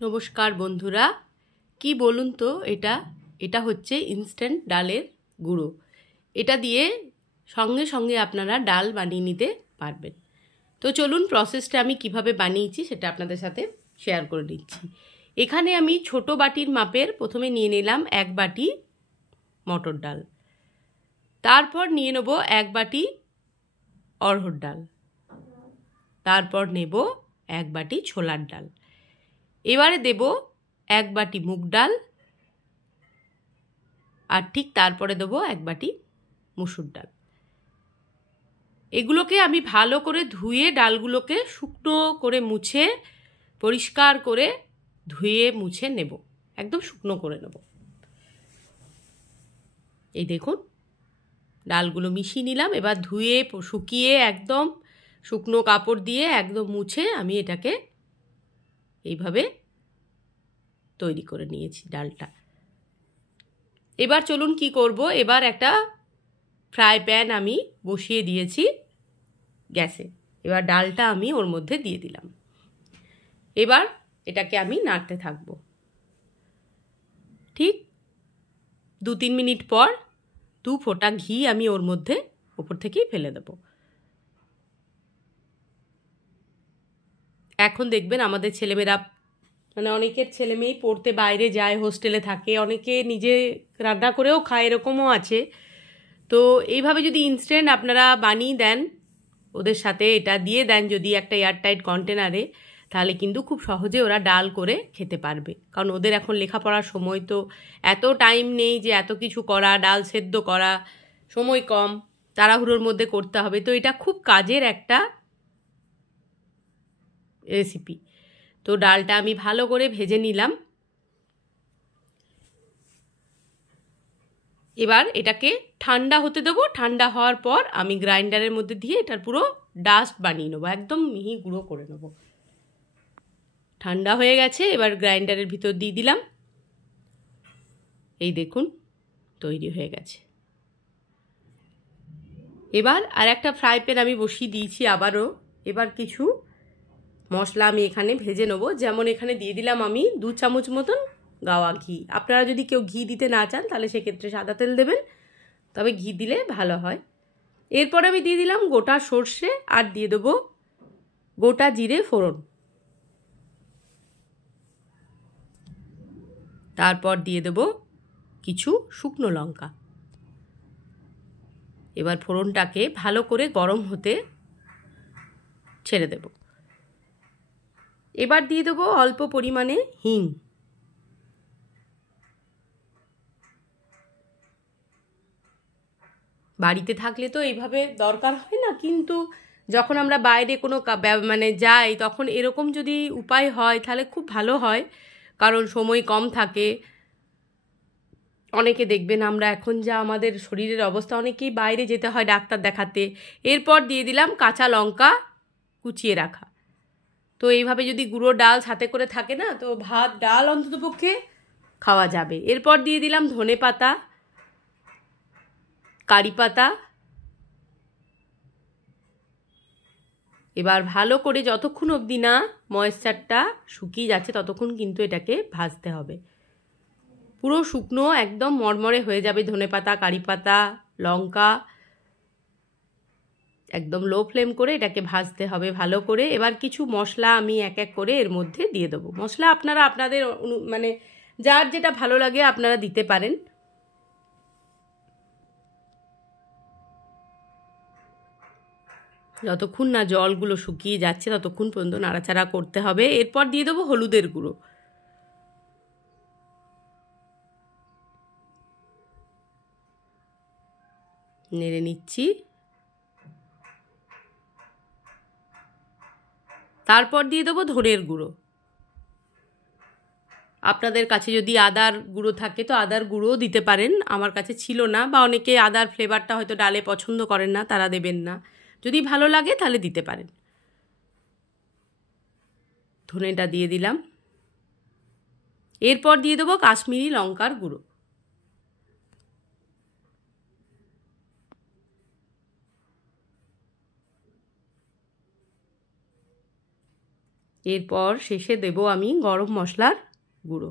নমস্কার বন্ধুরা, কি বলুন তো, এটা হচ্ছে ইনস্ট্যান্ট ডালের গুঁড়ো। এটা দিয়ে সঙ্গে সঙ্গে আপনারা ডাল বানিয়ে নিতে পারবেন। তো চলুন প্রসেসটা আমি কিভাবে বানিয়েছি সেটা আপনাদের সাথে শেয়ার করে নিচ্ছি। এখানে আমি ছোট বাটির মাপের প্রথমে নিয়ে নিলাম 1 বাটি মটর ডাল, তারপর নিয়ে নেব 1 বাটি অড়হর ডাল, তারপর নেব 1 বাটি ছোলার ডাল, এবারে দেব 1 বাটি মুগ ডাল, আর ঠিক তারপরে দেব 1 বাটি মুসুর ডাল। এগুলোকে আমি ভালো করে ধুয়ে ডালগুলোকে শুকনো করে মুছে পরিষ্কার করে ধুয়ে মুছে নেব, একদম শুকনো করে নেব। এই দেখুন ডালগুলো মিশিয়ে নিলাম। এবার ধুয়ে শুকিয়ে একদম শুকনো কাপড় দিয়ে একদম মুছে আমি এটাকে এইভাবে তৈরি করে নিয়েছি ডালটা। এবার চলুন কি করব, এবার একটা ফ্রাই প্যান আমি বসিয়ে দিয়েছি গ্যাসে। এবার ডালটা আমি ওর মধ্যে দিয়ে দিলাম। এবার এটাকে আমি নাড়তে থাকবো। ঠিক 2-3 মিনিট পর 2 ফোঁটা ঘি আমি ওর মধ্যে ওপর থেকেই ফেলে দেব। এখন দেখবেন আমাদের ছেলেমেয়েরা, মানে অনেকের ছেলেমেয়েই পড়তে বাইরে যায়, হোস্টেলে থাকে, অনেকে নিজে রান্না করেও খায়, এরকমও আছে। তো এইভাবে যদি ইনস্ট্যান্ট আপনারা বানিয়ে দেন, ওদের সাথে এটা দিয়ে দেন যদি একটা এয়ারটাইট কন্টেনারে, তাহলে কিন্তু খুব সহজে ওরা ডাল করে খেতে পারবে। কারণ ওদের এখন লেখাপড়ার সময়, তো এত টাইম নেই যে এত কিছু করা, ডাল সেদ্ধ করা, সময় কম, তাড়াহুড়োর মধ্যে করতে হবে। তো এটা খুব কাজের একটা রেসিপি। তো ডালটা আমি ভালো করে ভেজে নিলাম। এবার এটাকে ঠান্ডা হতে দেবো। ঠান্ডা হওয়ার পর আমি গ্রাইন্ডারের মধ্যে দিয়ে এটার পুরো ডাস্ট বানিয়ে নেবো, একদম মিহি গুঁড়ো করে নেব। ঠান্ডা হয়ে গেছে, এবার গ্রাইন্ডারের ভিতর দিয়ে দিলাম। এই দেখুন তৈরি হয়ে গেছে। এবার আর একটা ফ্রাই প্যান আমি বসিয়ে দিয়েছি আবারও। এবার কিছু মশলা আমি এখানে ভেজে নেব। যেমন এখানে দিয়ে দিলাম আমি 2 চামচ মতন গাওয়া ঘি। আপনারা যদি কেউ ঘি দিতে না চান তাহলে সেক্ষেত্রে সাদা তেল দেবেন, তবে ঘি দিলে ভালো হয়। এরপর আমি দিয়ে দিলাম গোটা সর্ষে, আর দিয়ে দেবো গোটা জিরে ফোড়ন, তারপর দিয়ে দেবো কিছু শুকনো লঙ্কা। এবার ফোড়নটাকে ভালো করে গরম হতে ছেড়ে দেব। এবার দিয়ে দেবো অল্প পরিমাণে হিং। বাড়িতে থাকলে তো এইভাবে দরকার হয় না, কিন্তু যখন আমরা বাইরে কোনো মানে যাই, তখন এরকম যদি উপায় হয় তাহলে খুব ভালো হয়, কারণ সময় কম থাকে। অনেকে দেখবেন আমরা এখন যা আমাদের শরীরের অবস্থা, অনেকেই বাইরে যেতে হয় ডাক্তার দেখাতে। এরপর দিয়ে দিলাম কাঁচা লঙ্কা কুচিয়ে রাখা। তো এইভাবে যদি গুঁড়ো ডাল সাথে করে থাকে না, তো ভাত ডাল অন্ততপক্ষে খাওয়া যাবে। এরপর দিয়ে দিলাম ধনে পাতা, কারি পাতা। এবার ভালো করে যতক্ষণ অবধি না ময়েশ্চারটা শুকিয়ে যাচ্ছে ততক্ষণ কিন্তু এটাকে ভাজতে হবে। পুরো শুকনো একদম মরমরে হয়ে যাবে ধনে পাতা, কারি পাতা, লঙ্কা। একদম লো ফ্লেম করে এটাকে ভাজতে হবে ভালো করে। এবার কিছু মশলা আমি এক এক করে এর মধ্যে দিয়ে দেবো। মশলা আপনারা আপনাদের মানে যার যেটা ভালো লাগে আপনারা দিতে পারেন। যতক্ষণ না জলগুলো শুকিয়ে যাচ্ছে ততক্ষণ পর্যন্ত নাড়াচাড়া করতে হবে। এরপর দিয়ে দেবো হলুদের গুঁড়ো। নেড়ে নিচ্ছি। তারপর দিয়ে দেবো ধনের গুঁড়ো। আপনাদের কাছে যদি আদার গুঁড়ো থাকে তো আদার গুঁড়োও দিতে পারেন। আমার কাছে ছিল না, বা অনেকে আদার ফ্লেভারটা হয়তো ডালে পছন্দ করেন না, তারা দেবেন না। যদি ভালো লাগে তাহলে দিতে পারেন। ধনেটা দিয়ে দিলাম। এরপর দিয়ে দেবো কাশ্মীরি লঙ্কার গুঁড়ো। এরপর শেষে দেব আমি গরম মশলার গুঁড়ো।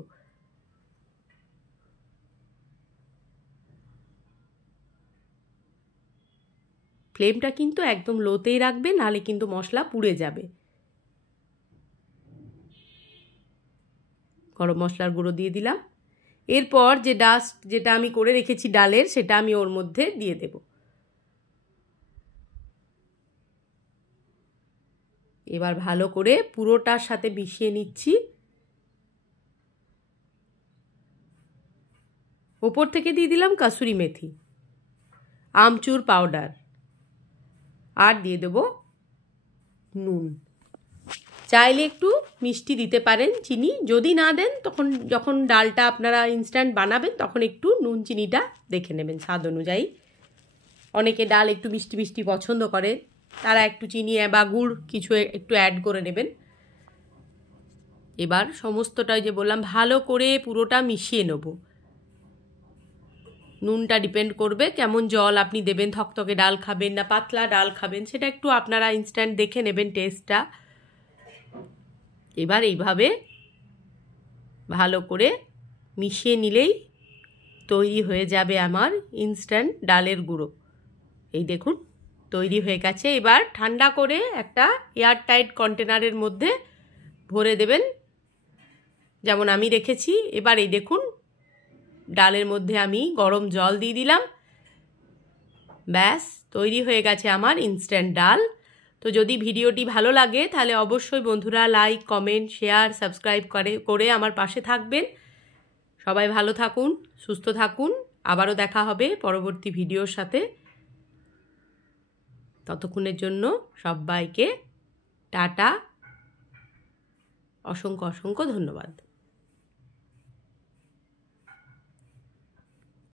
ফ্লেমটা কিন্তু একদম লোতেই রাখবে, নাহলে কিন্তু মশলা পুড়ে যাবে। গরম মশলার গুঁড়ো দিয়ে দিলাম। এরপর যে ডাস্ট যেটা আমি করে রেখেছি ডালের, সেটা আমি ওর মধ্যে দিয়ে দেব। এবার ভালো করে পুরোটার সাথে মিশিয়ে নিচ্ছি। ওপর থেকে দিয়ে দিলাম কাসুরি মেথি, আমচুর পাউডার, আর দিয়ে দেব নুন। চাইলে একটু মিষ্টি দিতে পারেন, চিনি। যদি না দেন তখন যখন ডালটা আপনারা ইনস্ট্যান্ট বানাবেন তখন একটু নুন চিনিটা দেখে নেবেন স্বাদ অনুযায়ী। অনেকে ডাল একটু মিষ্টি মিষ্টি পছন্দ করে, তারা একটু চিনি বা গুড় কিছু একটু অ্যাড করে নেবেন। এবার সমস্তটাই যে বললাম ভালো করে পুরোটা মিশিয়ে নেব। নুনটা ডিপেন্ড করবে কেমন জল আপনি দেবেন, থকথকে ডাল খাবেন না পাতলা ডাল খাবেন, সেটা একটু আপনারা ইনস্ট্যান্ট দেখে নেবেন টেস্টটা। এবার এইভাবে ভালো করে মিশিয়ে নিলেই তৈরি হয়ে যাবে আমার ইনস্ট্যান্ট ডালের গুঁড়ো। এই দেখুন তৈরি হয়ে গেছে। এবার ঠান্ডা করে একটা এয়ারটাইট কন্টেনারের মধ্যে ভরে দেবেন, যেমন আমি রেখেছি। এবার এই দেখুন ডালের মধ্যে আমি গরম জল দিয়ে দিলাম। ব্যাস তৈরি হয়ে গেছে আমার ইনস্ট্যান্ট ডাল। তো যদি ভিডিওটি ভালো লাগে তাহলে অবশ্যই বন্ধুরা লাইক, কমেন্ট, শেয়ার, সাবস্ক্রাইব করে আমার পাশে থাকবেন। সবাই ভালো থাকুন, সুস্থ থাকুন। আবারও দেখা হবে পরবর্তী ভিডিওর সাথে। ততক্ষণের জন্য সবাইকে টাটা, অসংখ্য অসংখ্য ধন্যবাদ।